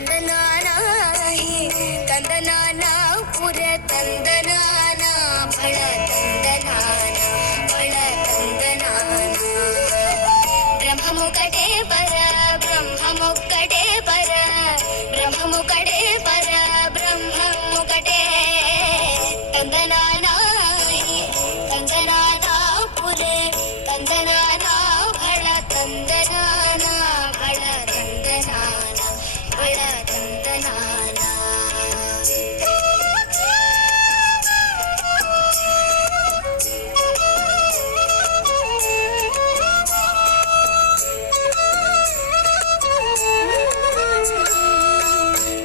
ತಂದನಾನ ತಂದನಾನ ಪುರ ತಂದನಾನ ಫಳ ತಂದನಾನ ಫಳ ತಂದನಾನ ಬ್ರಹ್ಮಮುಕಟೆ ಪರ ಬ್ರಹ್ಮಮುಕ್ಕಟೆ ಪರ ಬ್ರಹ್ಮಮುಕಟೆ ಪರ ಬ್ರಹ್ಮಮುಕಟೆ ತಂದನಾನ ತಂದನಾನ ಪುರ ತಂದನಾನ ಫಳ ತಂದನಾನ ಫಳ ತಂದನಾನ ಫಳ ತಂದನಾನ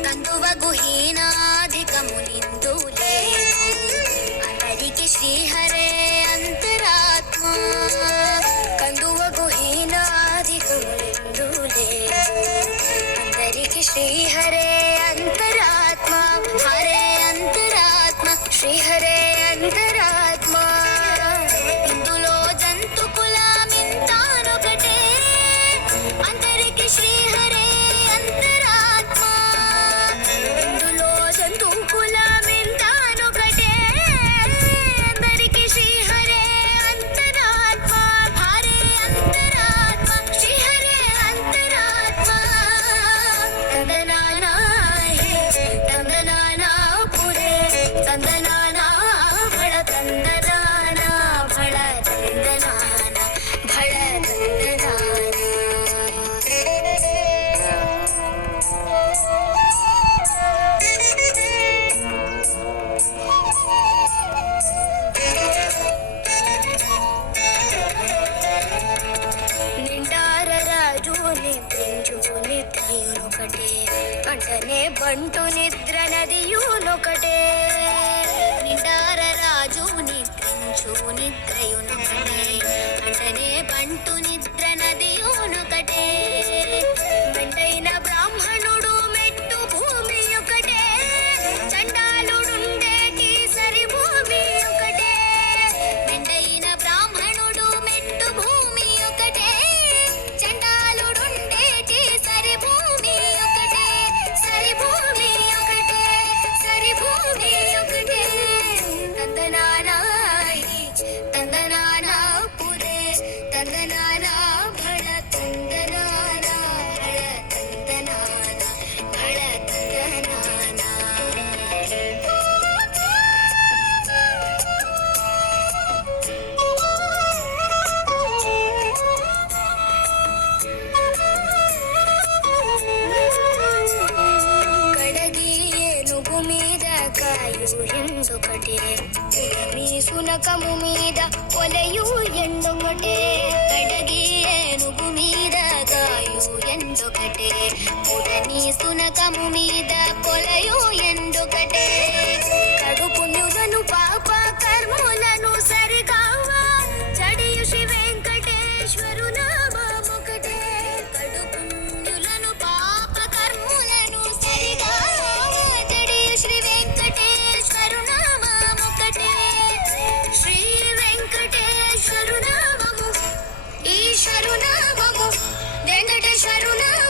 కందువ గుహీనాధికములిందు లేదు అందరికి శ్రీహరే అంతరాత్మ కందువ గుహీనాధికములిందు లేదు అందరికి శ్రీహరే అంతరాత్మ హరే అంతరాత్మ శ్రీహరే అంతరాత్మ ఇందులో జంతు కులమింతానొకటే అందరికి శ్రీహరే అంతరాత్మ ఇందులో జంతు కులమింతానొకటే అందరికి శ్రీహరే అంతరాత్మ హరే అంతరాత్మ శ్రీహరే అంతరాత్మ తందనాన తందనాన పురే తందనాన ఫళ తందనాన ఫళ తందనాన ఫళ నిండార రాజు నిద్రించు నిద్రయునొకటే అంటనే బంటు నిద్ర నదియునొకటే నిండార రాజు నిద్రించు నిద్రయునొకటే అంటనే బంటు నిద్ర నదియునొకటే మెండైన బ్రాహ్మణుడు మెట్టు భూమి ఒకటే చండాలుడుండేటి సరి భూమి ఒకటే మెండైన బ్రాహ్మణుడు మెట్టు భూమి ఒకటే చండాలుడుండేటి సరి భూమి ఒకటే సరి భూమి ఒకటే సరి భూమి ఒకటే తందనాన తందనాన పురే తందనాన ఫళ తందనాన ఫళ తందనాన ఫళ తందనాన కడగి ఏనుగు మీద కాయు ఎందొకటే మీ సునకము మీద కొలయు ఎందొకటే కడగి ఏనుగు మీద కాయు ఎందొకటే ఉడని సునకము మీద కొలయు ఎందొకటే కడు పుణ్యులను పాప కర్ములను సరిగావా జడియు శ్రీ వెంకటేశ్వరు నామముకటే కడు పుణ్యులను పాప కర్ములను సరిగావా జడియు శ్రీ వెంకటేశ్వరు నామముకటే శ్రీ వెంకటేశ్వరు నామము ఈశ్వరు నామము వెంకటేశ్వరు నామము